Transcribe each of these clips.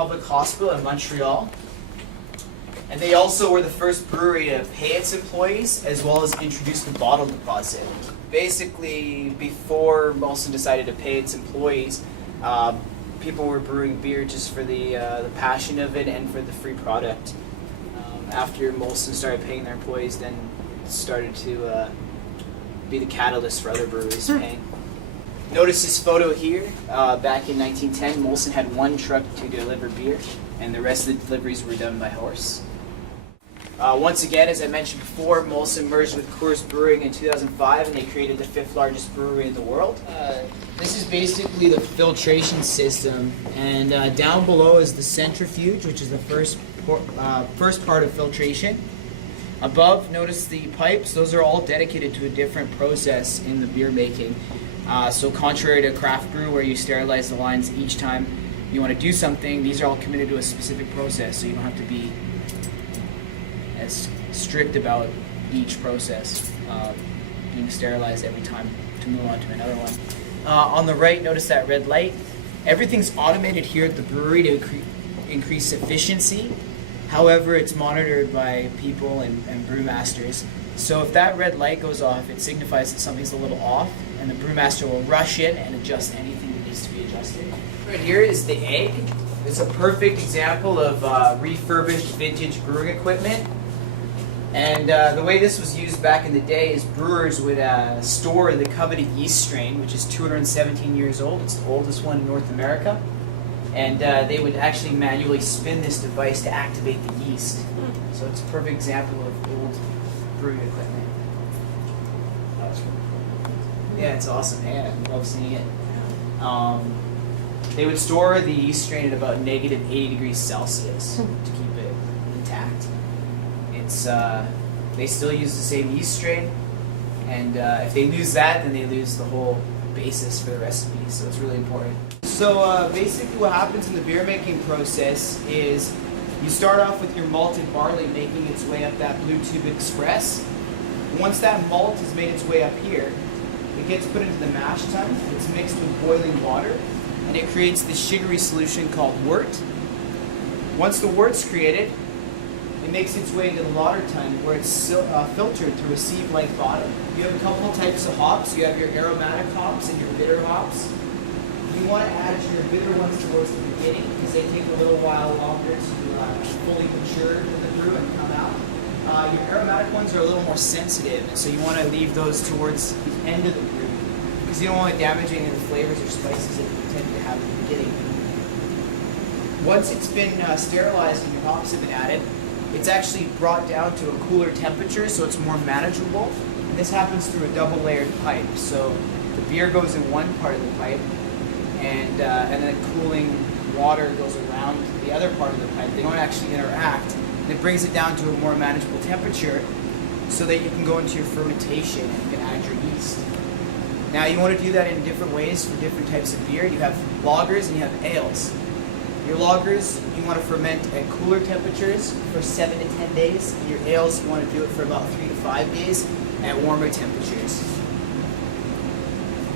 public hospital in Montreal. And they also were the first brewery to pay its employees as well as introduce the bottle deposit. Basically, before Molson decided to pay its employees, people were brewing beer just for the passion of it and for the free product. After Molson started paying their employees, then it started to be the catalyst for other breweries paying. Notice this photo here. Back in 1910, Molson had one truck to deliver beer, and the rest of the deliveries were done by horse. Once again, as I mentioned before, Molson merged with Coors Brewing in 2005, and they created the 5th largest brewery in the world. This is basically the filtration system, and down below is the centrifuge, which is the first part of filtration. Above, notice the pipes. Those are all dedicated to a different process in the beer making. So contrary to craft brew, where you sterilize the lines each time you want to do something, these are all committed to a specific process, so you don't have to be as strict about each process being sterilized every time to move on to another one. On the right, notice that red light. Everything's automated here at the brewery to increase efficiency. However, it's monitored by people and brewmasters. So if that red light goes off, it signifies that something's a little off, and the brewmaster will rush in and adjust anything that needs to be adjusted. Right here is the egg. It's a perfect example of refurbished vintage brewing equipment. And the way this was used back in the day is brewers would store the coveted yeast strain, which is 217 years old. It's the oldest one in North America. And they would actually manually spin this device to activate the yeast. So it's a perfect example of old brewing equipment. That's really cool. Yeah, it's awesome. Yeah, I love seeing it. They would store the yeast strain at about negative 80 degrees Celsius to keep it intact. It's they still use the same yeast strain, and if they lose that, then they lose the whole basis for the recipe. So it's really important. So basically, what happens in the beer making process is you start off with your malted barley making its way up that blue tube express. Once that malt has made its way up here, it gets put into the mash tun. It's mixed with boiling water, and it creates this sugary solution called wort. Once the wort's created, it makes its way into the lauter tun, where it's filtered through a sieve-like bottom. You have a couple of types of hops. You have your aromatic hops and your bitter hops. You want to add your bitter ones towards the beginning because they take a little while longer to fully mature in the brew and come out. Your aromatic ones are a little more sensitive, and so you want to leave those towards the end of the brew because you don't want to damage any of the flavors or spices that you tend to have in the beginning. Once it's been sterilized and your hops have been added, it's actually brought down to a cooler temperature so it's more manageable. And this happens through a double layered pipe. So the beer goes in one part of the pipe, and then cooling water goes around the other part of the pipe. They don't actually interact. And it brings it down to a more manageable temperature so that you can go into your fermentation and you can add your yeast. Now you want to do that in different ways for different types of beer. You have lagers and you have ales. Your lagers, you want to ferment at cooler temperatures for 7 to 10 days. And your ales, you want to do it for about 3 to 5 days at warmer temperatures.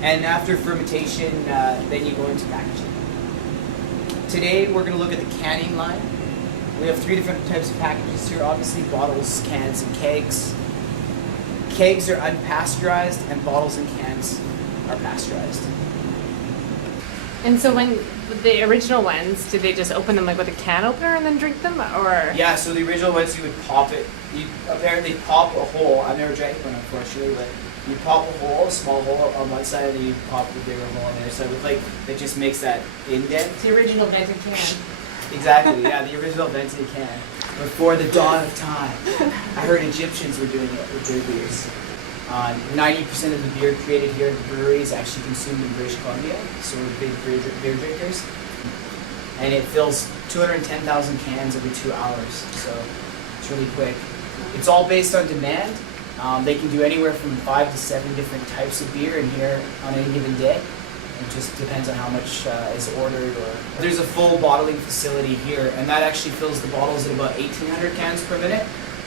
And after fermentation, then you go into packaging. Today, we're going to look at the canning line. We have 3 different types of packages here, obviously, bottles, cans, and kegs. Kegs are unpasteurized, and bottles and cans are pasteurized. And so when the original ones, did they just open them like with a can opener and then drink them, or? Yeah, so the original ones, you would pop it. You apparently pop a hole. I've never drank one, unfortunately, but you pop a hole, a small hole on one side, and then you pop the bigger hole on the other side. With like, it just makes that indent. It's the original vented can. Exactly, yeah, the original vented can. Before the dawn of time. I heard Egyptians were doing it with their beers. 90% of the beer created here at the brewery is actually consumed in British Columbia, so we're big beer drinkers. And it fills 210,000 cans every 2 hours, so it's really quick. It's all based on demand. They can do anywhere from 5 to 7 different types of beer in here on any given day. It just depends on how much is ordered. Or there's a full bottling facility here, and that actually fills the bottles at about 1,800 cans per minute.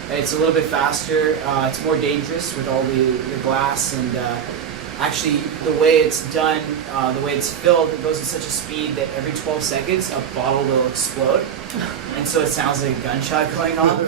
It's a little bit faster. It's more dangerous with all the glass and Actually, the way it's done, the way it's filled, it goes at such a speed that every 12 seconds a bottle will explode. And so it sounds like a gunshot going off.